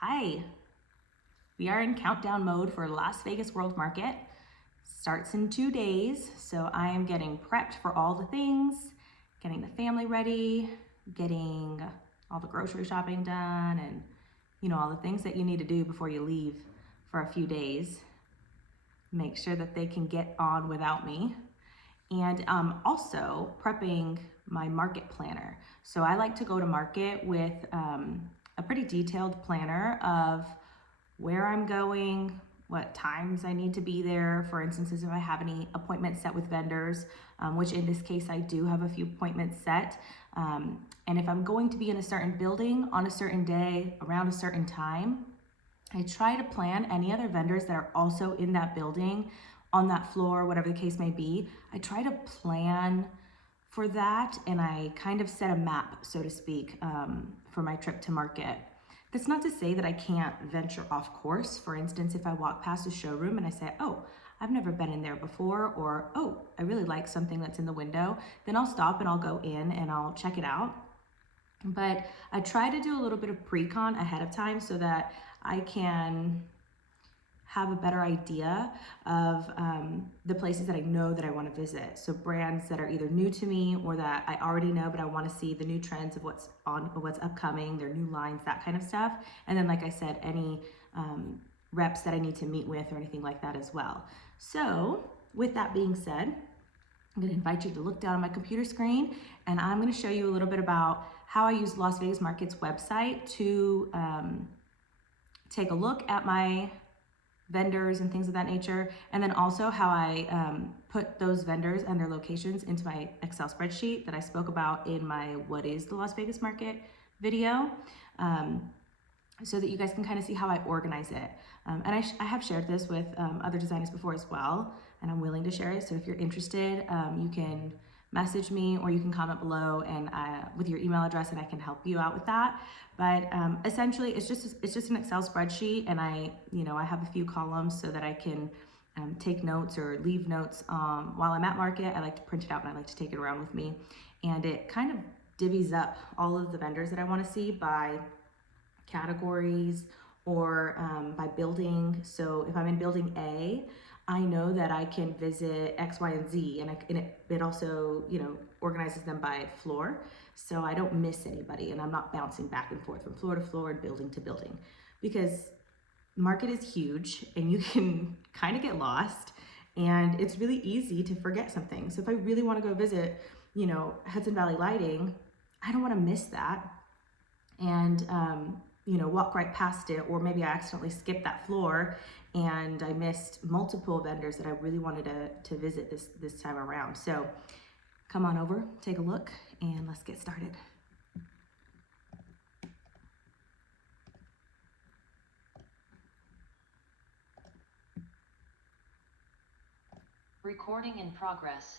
Hi, we are in countdown mode for Las Vegas World Market. Starts in 2 days, so I am getting prepped for all the things, getting the family ready, getting all the grocery shopping done, and all the things that you need to do before you leave for a few days. Make sure that they can get on without me. And also prepping my market planner. So I like to go to market with a pretty detailed planner of where I'm going, what times I need to be there. For instance, if I have any appointments set with vendors, which in this case I do have a few appointments set. And if I'm going to be in a certain building on a certain day around a certain time, I try to plan any other vendors that are also in that building, on that floor, whatever the case may be. I try to plan for that, and I kind of set a map, so to speak, for my trip to market. That's not to say that I can't venture off course. For instance, if I walk past a showroom and I say, oh, I've never been in there before, or oh, I really like something that's in the window, then I'll stop and I'll go in and I'll check it out. But I try to do a little bit of pre-con ahead of time so that I can have a better idea of the places that I know that I want to visit. So brands that are either new to me or that I already know, but I want to see the new trends of what's upcoming, their new lines, that kind of stuff. And then, like I said, any reps that I need to meet with or anything like that as well. So with that being said, I'm going to invite you to look down on my computer screen, and I'm going to show you a little bit about how I use Las Vegas Market's website to take a look at my vendors and things of that nature, and then also how I put those vendors and their locations into my Excel spreadsheet that I spoke about in my What is the Las Vegas Market video, so that you guys can kind of see how I organize it. And I have shared this with other designers before as well, and I'm willing to share it. So if you're interested, you can message me or you can comment below and with your email address, and I can help you out with that. But essentially, it's just an Excel spreadsheet, and I have a few columns so that I can take notes or leave notes while I'm at market. I like to print it out and I like to take it around with me, and it kind of divvies up all of the vendors that I want to see by categories or by building. So if I'm in building A, I know that I can visit X, Y, and Z, and it also organizes them by floor, so I don't miss anybody, and I'm not bouncing back and forth from floor to floor and building to building, because market is huge and you can kind of get lost, and it's really easy to forget something. So if I really want to go visit, Hudson Valley Lighting, I don't want to miss that and walk right past it, or maybe I accidentally skipped that floor and I missed multiple vendors that I really wanted to visit this time around. So come on over, take a look, and let's get started. Recording in progress.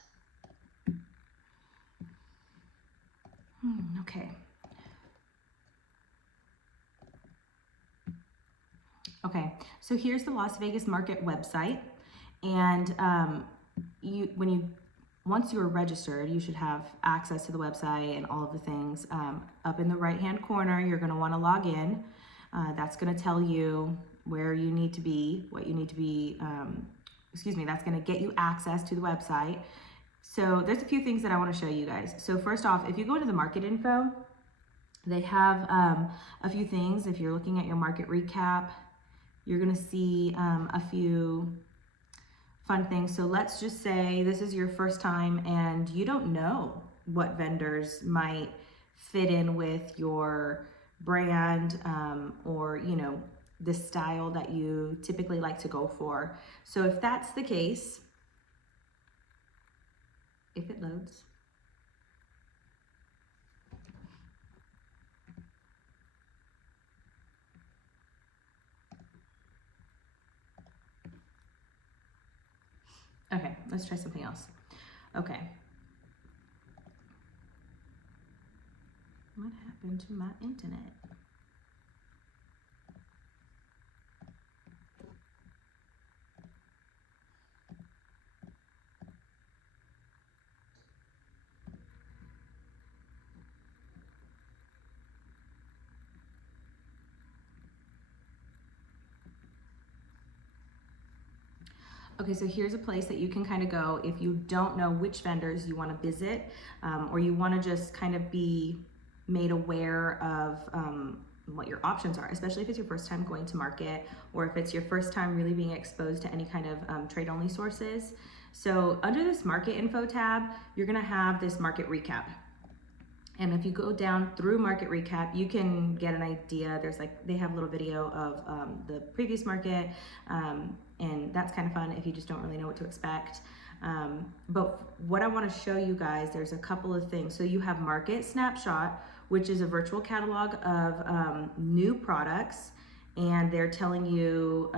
Okay. Okay, so here's the Las Vegas Market website, and once you're registered, you should have access to the website and all of the things. Up in the right-hand corner, you're going to want to log in. That's going to tell you where you need to be, what you need to be. That's going to get you access to the website. So there's a few things that I want to show you guys. So first off, if you go into the market info, they have a few things. If you're looking at your market recap, you're going to see a few fun things. So let's just say this is your first time and you don't know what vendors might fit in with your brand or the style that you typically like to go for. So if that's the case, if it loads. Okay, let's try something else. Okay. What happened to my internet? Okay, so here's a place that you can kind of go if you don't know which vendors you want to visit, or you want to just kind of be made aware of what your options are, especially if it's your first time going to market, or if it's your first time really being exposed to any kind of trade-only sources. So under this market info tab, you're gonna have this market recap. And if you go down through market recap, you can get an idea. There's they have a little video of the previous market, and that's kind of fun if you just don't really know what to expect. But what I want to show you guys, there's a couple of things. So you have Market Snapshot, which is a virtual catalog of new products, and they're telling you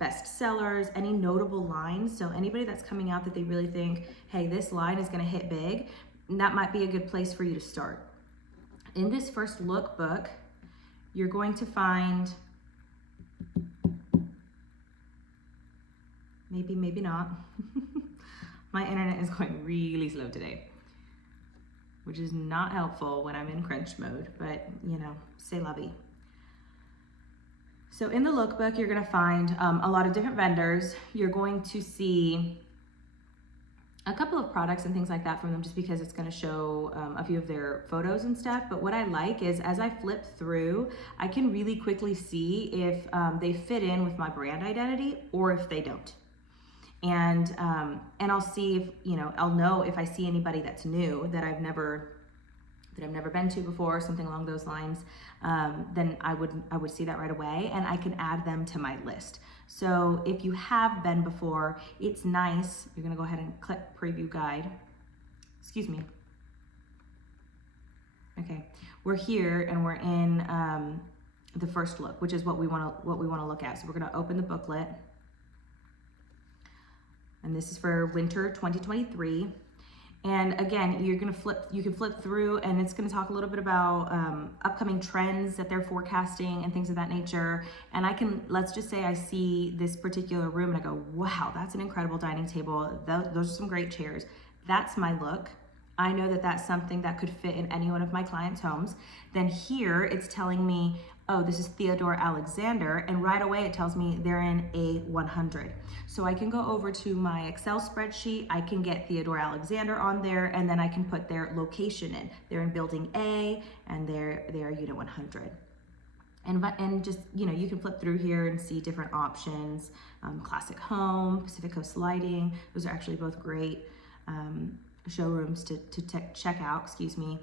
best sellers, any notable lines. So anybody that's coming out that they really think, hey, this line is going to hit big, that might be a good place for you to start. In this first lookbook, you're going to find, maybe not. My internet is going really slow today, which is not helpful when I'm in crunch mode, but you know, c'est la vie. So in the lookbook, you're gonna find a lot of different vendors. You're going to see a couple of products and things like that from them, just because it's going to show a few of their photos and stuff. But what I like is as I flip through, I can really quickly see if they fit in with my brand identity or if they don't. And I'll see if, you know, I'll know if I see anybody that's new that I've never been to before, something along those lines, then I would see that right away, and I can add them to my list. So if you have been before, it's nice. You're gonna go ahead and click preview guide. Excuse me. Okay, we're here and we're in the first look, which is what we want to look at. So we're gonna open the booklet, and this is for winter 2023. And again, you can flip through, and it's gonna talk a little bit about upcoming trends that they're forecasting and things of that nature. And let's just say I see this particular room and I go, wow, that's an incredible dining table. Those are some great chairs. That's my look. I know that that's something that could fit in any one of my clients' homes. Then here it's telling me, oh, this is Theodore Alexander, and right away it tells me they're in A100. So I can go over to my Excel spreadsheet, I can get Theodore Alexander on there, and then I can put their location in. They're in building A, and they are unit 100. And just, you know, you can flip through here and see different options. Classic Home, Pacific Coast Lighting, those are actually both great showrooms to check out, excuse me.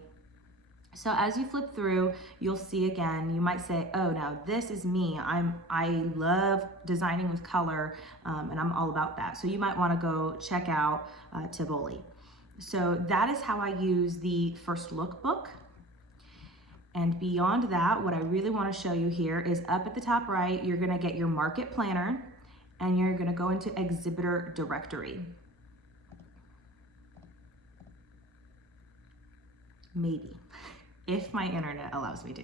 So as you flip through, you'll see again, you might say, oh, now this is me. I love designing with color, and I'm all about that. So you might want to go check out Tivoli. So that is how I use the first lookbook. And beyond that, what I really want to show you here is up at the top right, you're going to get your market planner, and you're going to go into Exhibitor directory. Maybe. If my internet allows me to.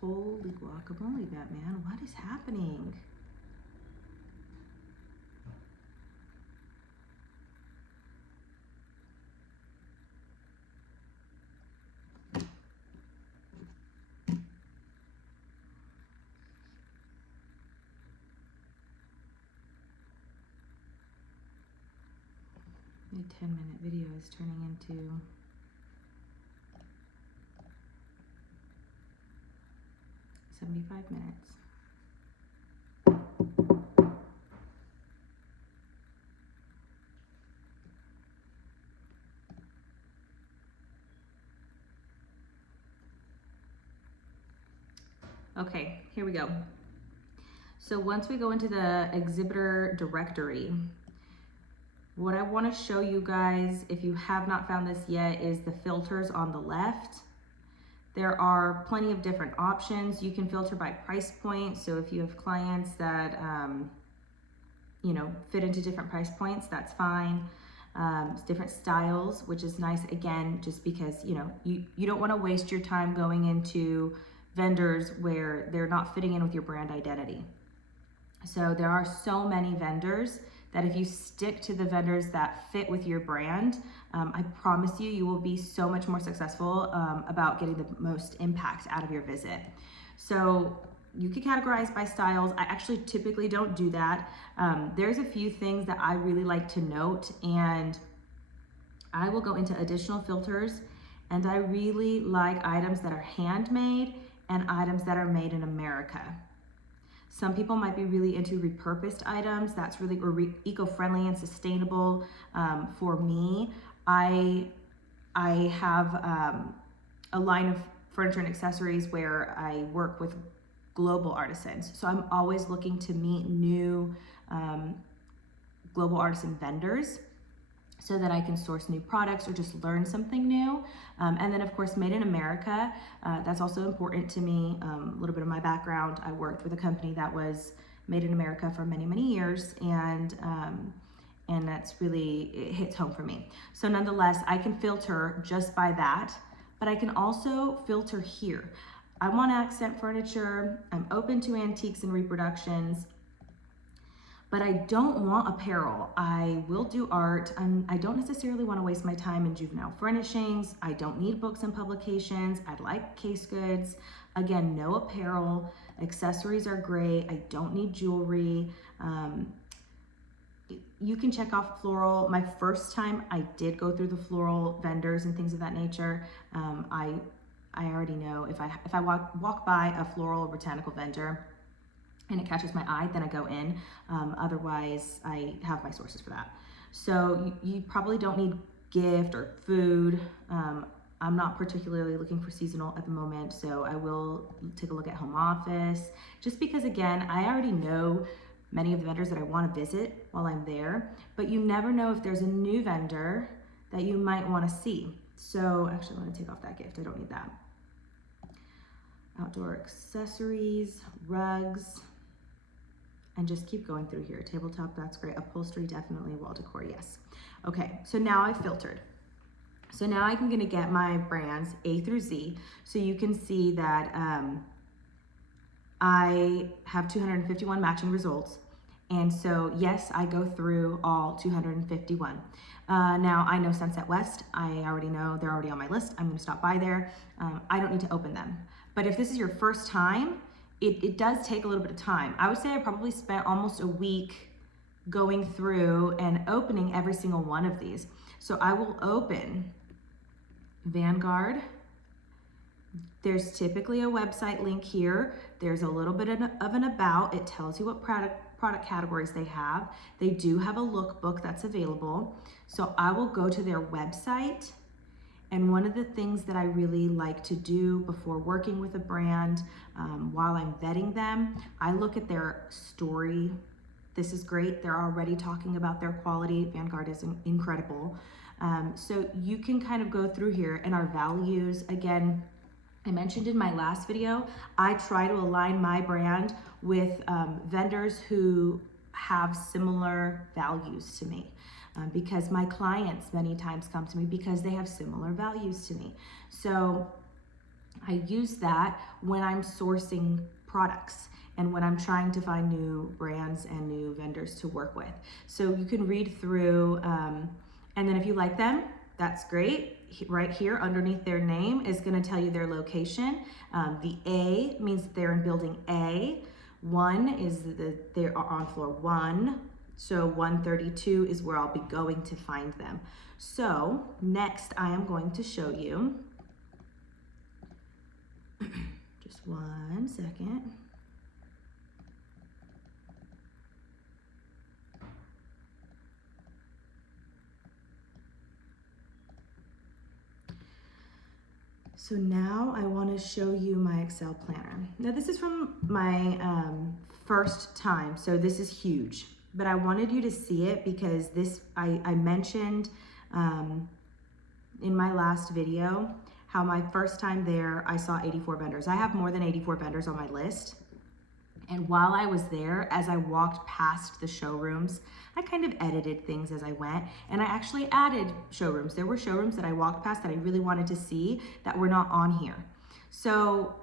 Holy guacamole, Batman, what is happening? The 10-minute video is turning into 75 minutes. Okay, here we go. So once we go into the exhibitor directory, what I want to show you guys, if you have not found this yet, is the filters on the left. There are plenty of different options. You can filter by price point. So if you have clients that, you know, fit into different price points, that's fine. Different styles, which is nice, again, just because, you know, you don't want to waste your time going into vendors where they're not fitting in with your brand identity. So there are so many vendors that if you stick to the vendors that fit with your brand, I promise you, you will be so much more successful about getting the most impact out of your visit. So you could categorize by styles. I actually typically don't do that. There's a few things that I really like to note, and I will go into additional filters, and I really like items that are handmade and items that are made in America. Some people might be really into repurposed items. That's really eco-friendly and sustainable. For me, I have a line of furniture and accessories where I work with global artisans. So I'm always looking to meet new global artisan vendors so that I can source new products or just learn something new. And then of course, made in America, that's also important to me. A little bit of my background, I worked with a company that was made in America for many, many years, and that's really, it hits home for me. So nonetheless, I can filter just by that, but I can also filter here. I want accent furniture, I'm open to antiques and reproductions, but I don't want apparel. I will do art. I don't necessarily want to waste my time in juvenile furnishings. I don't need books and publications. I'd like case goods. Again, no apparel. Accessories are great. I don't need jewelry. You can check off floral. My first time I did go through the floral vendors and things of that nature. I already know if I walk by a floral or botanical vendor and it catches my eye, then I go in. Otherwise, I have my sources for that. So you probably don't need gift or food. I'm not particularly looking for seasonal at the moment, so I will take a look at home office, just because again, I already know many of the vendors that I want to visit while I'm there, but you never know if there's a new vendor that you might want to see. So actually, I want to take off that gift. I don't need that. Outdoor accessories, rugs, and just keep going through here. Tabletop, that's great. Upholstery, definitely. Wall decor, yes. Okay, so now I've filtered. So now I'm gonna get my brands A through Z. So you can see that I have 251 matching results. And so yes, I go through all 251. Now I know Sunset West, I already know, they're already on my list. I'm gonna stop by there. I don't need to open them. But if this is your first time, it does take a little bit of time. I would say I probably spent almost a week going through and opening every single one of these. So I will open Vanguard. There's typically a website link here. There's a little bit of an about. It tells you what product categories they have. They do have a lookbook that's available. So I will go to their website. And one of the things that I really like to do before working with a brand, while I'm vetting them, I look at their story. This is great. They're already talking about their quality. Vanguard is incredible. So you can kind of go through here, and our values, again, I mentioned in my last video, I try to align my brand with vendors who have similar values to me. Because my clients many times come to me because they have similar values to me. So I use that when I'm sourcing products and when I'm trying to find new brands and new vendors to work with. So you can read through, and then if you like them, that's great. Right here underneath their name is gonna tell you their location. The A means that they're in building A. 1 is they are on floor 1. So 132 is where I'll be going to find them. So next I am going to show you, just 1 second. So now I want to show you my Excel planner. Now this is from my first time, so this is huge, but I wanted you to see it because this, I mentioned in my last video how my first time there, I saw 84 vendors. I have more than 84 vendors on my list. And while I was there, as I walked past the showrooms, I kind of edited things as I went, and I actually added showrooms. There were showrooms that I walked past that I really wanted to see that were not on here. So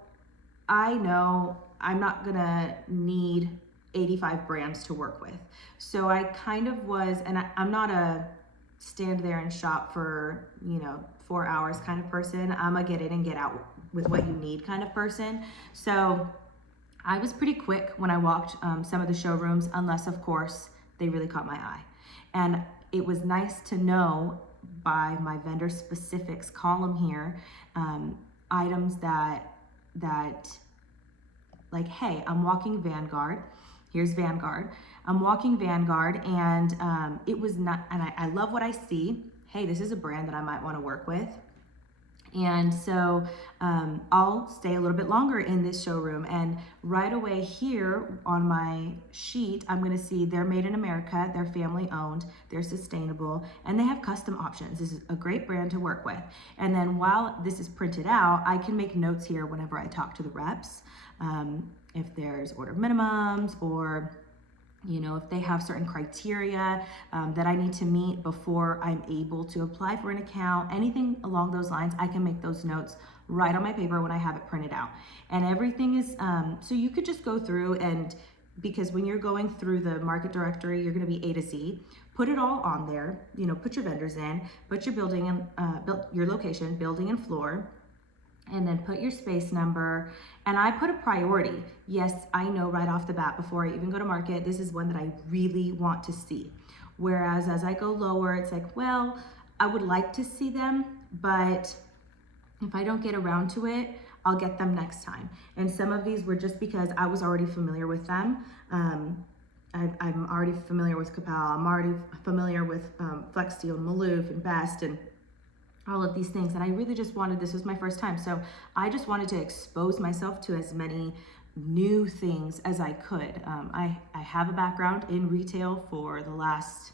I know I'm not gonna need 85 brands to work with. So I kind of was, and I'm not a stand there and shop for, 4 hours kind of person. I'm a get in and get out with what you need kind of person. So I was pretty quick when I walked some of the showrooms, unless of course they really caught my eye. And it was nice to know by my vendor specifics column here, items that like, hey, I'm walking Vanguard. Here's Vanguard. I'm walking Vanguard, and it was not, and I love what I see. Hey, this is a brand that I might want to work with. And so I'll stay a little bit longer in this showroom, and right away here on my sheet, I'm gonna see they're made in America, they're family owned, they're sustainable, and they have custom options. This is a great brand to work with. And then while this is printed out, I can make notes here whenever I talk to the reps, if there's order minimums, or if they have certain criteria that I need to meet before I'm able to apply for an account, anything along those lines, I can make those notes right on my paper when I have it printed out. And everything is, so you could just go through, and because when you're going through the market directory, you're gonna be A to Z, put it all on there, put your vendors in, put your building and your location, building and floor, and then put your space number. And I put a priority. Yes, I know right off the bat before I even go to market, this is one that I really want to see. Whereas as I go lower, it's like, well, I would like to see them, but if I don't get around to it, I'll get them next time. And some of these were just because I was already familiar with them. I'm already familiar with Capel. I'm already familiar with Flex Steel, and Maloof, and Best, and all of these things. And I really just wanted, this was my first time, so I just wanted to expose myself to as many new things as I could. I have a background in retail for the last,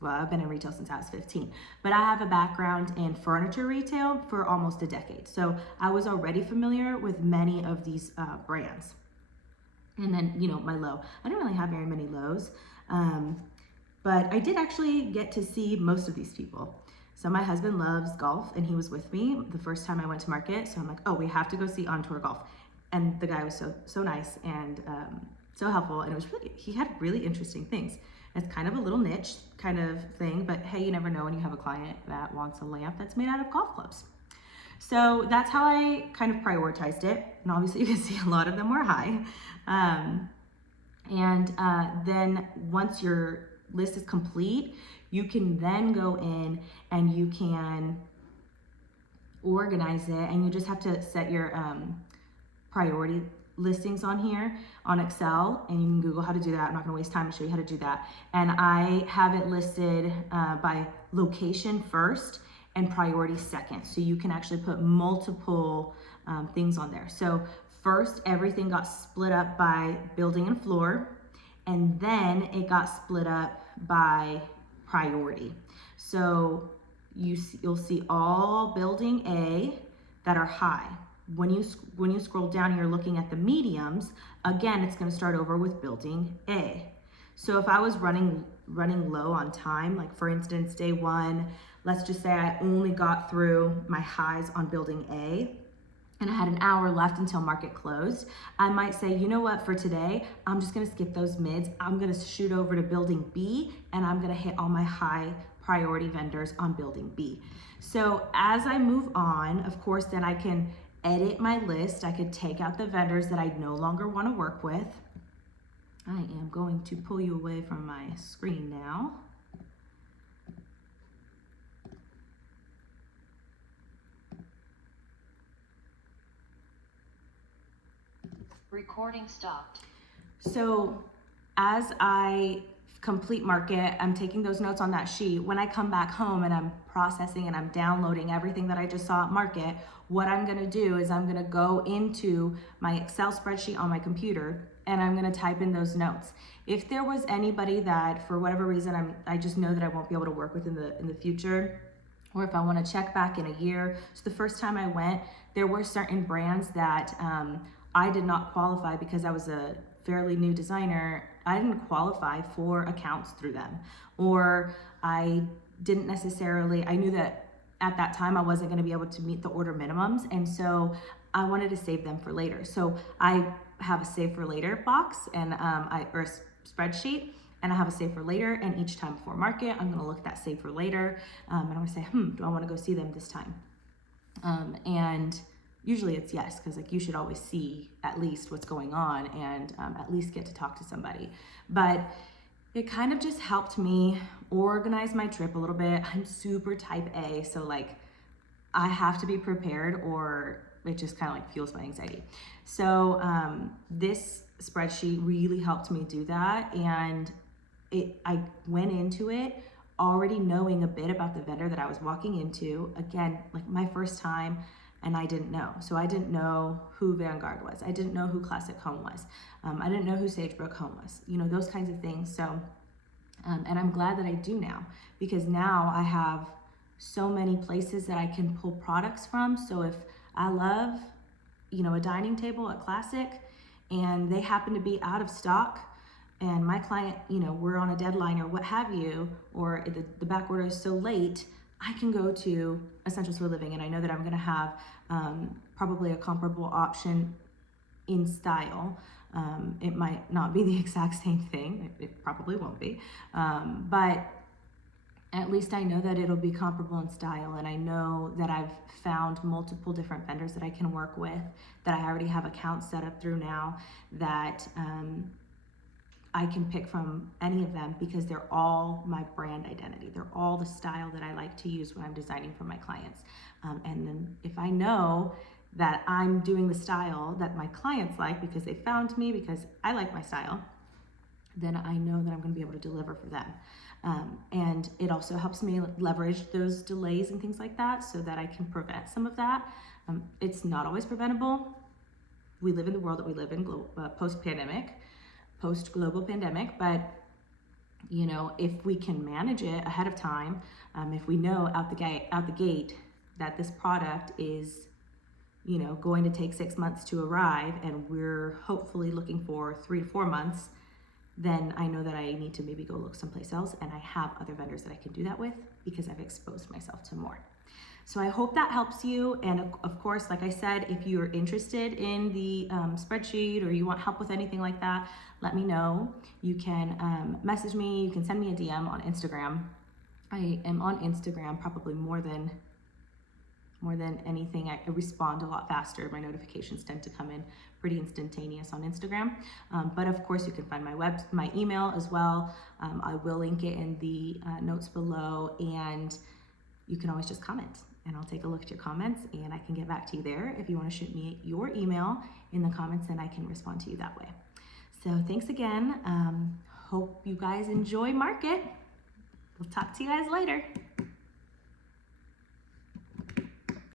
well, I've been in retail since I was 15, but I have a background in furniture retail for almost a decade. So I was already familiar with many of these brands. And then, my low, I don't really have very many lows, but I did actually get to see most of these people. So my husband loves golf, and he was with me the first time I went to market. So I'm like, oh, we have to go see On Tour Golf. And the guy was so nice and so helpful. And it was he had really interesting things. It's kind of a little niche kind of thing, but hey, you never know when you have a client that wants a lamp that's made out of golf clubs. So that's how I kind of prioritized it. And obviously you can see a lot of them were high. Then once your list is complete, you can then go in and you can organize it, and you just have to set your priority listings on here on Excel, and you can Google how to do that. I'm not gonna waste time to show you how to do that. And I have it listed by location first and priority second. So you can actually put multiple things on there. So first, everything got split up by building and floor, and then it got split up by priority. So you'll see all building A that are high. When you scroll down, you're looking at the mediums. Again, it's going to start over with building A. So if I was running low on time, like for instance, day one, let's just say I only got through my highs on building A, and I had an hour left until market closed, I might say, you know what, for today, I'm just gonna skip those mids. I'm gonna shoot over to building B, and I'm gonna hit all my high priority vendors on building B. So as I move on, of course, then I can edit my list. I could take out the vendors that I no longer wanna work with. I am going to pull you away from my screen now. Recording stopped. So as I complete market. I'm taking those notes on that sheet. When I come back home and I'm processing and I'm downloading everything that I just saw at market, what I'm gonna do is I'm gonna go into my Excel spreadsheet on my computer and I'm gonna type in those notes. If there was anybody that for whatever reason I just know that I won't be able to work with in the future, or if I want to check back in a year. So the first time I went, there were certain brands that I did not qualify because I was a fairly new designer. I didn't qualify for accounts through them, or I didn't necessarily, I knew that at that time I wasn't going to be able to meet the order minimums, and so I wanted to save them for later. So I have a save for later box and or a spreadsheet, and I have a save for later, and each time before market, I'm gonna look at that save for later, and I'm gonna say, do I wanna go see them this time? And usually it's yes, because like you should always see at least what's going on and at least get to talk to somebody. But it kind of just helped me organize my trip a little bit. I'm super type A, so like I have to be prepared or it just kind of like fuels my anxiety. So this spreadsheet really helped me do that, and I went into it already knowing a bit about the vendor that I was walking into. Again, like my first time, and I didn't know. So I didn't know who Vanguard was. I didn't know who Classic Home was. I didn't know who Sagebrook Home was. You know, those kinds of things. So, and I'm glad that I do now, because now I have so many places that I can pull products from. So if I love, you know, a dining table at Classic and they happen to be out of stock, and my client, you know, we're on a deadline or what have you, or the back order is so late, I can go to Essentials for Living and I know that I'm gonna have probably a comparable option in style. It might not be the exact same thing, it probably won't be, but at least I know that it'll be comparable in style, and I know that I've found multiple different vendors that I can work with, that I already have accounts set up through now, that I can pick from any of them because they're all my brand identity. They're all the style that I like to use when I'm designing for my clients. And then if I know that I'm doing the style that my clients like because they found me because I like my style, then I know that I'm going to be able to deliver for them. And it also helps me leverage those delays and things like that so that I can prevent some of that. It's not always preventable. We live in the world that we live in post-global pandemic, but you know, if we can manage it ahead of time, if we know out the gate that this product is, you know, going to take 6 months to arrive, and we're hopefully looking for 3 to 4 months, then I know that I need to maybe go look someplace else, and I have other vendors that I can do that with because I've exposed myself to more. So I hope that helps you. And of course, like I said, if you're interested in the spreadsheet or you want help with anything like that, let me know. You can message me, you can send me a DM on Instagram. I am on Instagram probably more than anything. I respond a lot faster. My notifications tend to come in pretty instantaneous on Instagram. But of course, you can find my email as well. I will link it in the notes below, and you can always just comment, and I'll take a look at your comments and I can get back to you there. If you want to shoot me your email in the comments, then I can respond to you that way. So thanks again. Hope you guys enjoy Market. We'll talk to you guys later.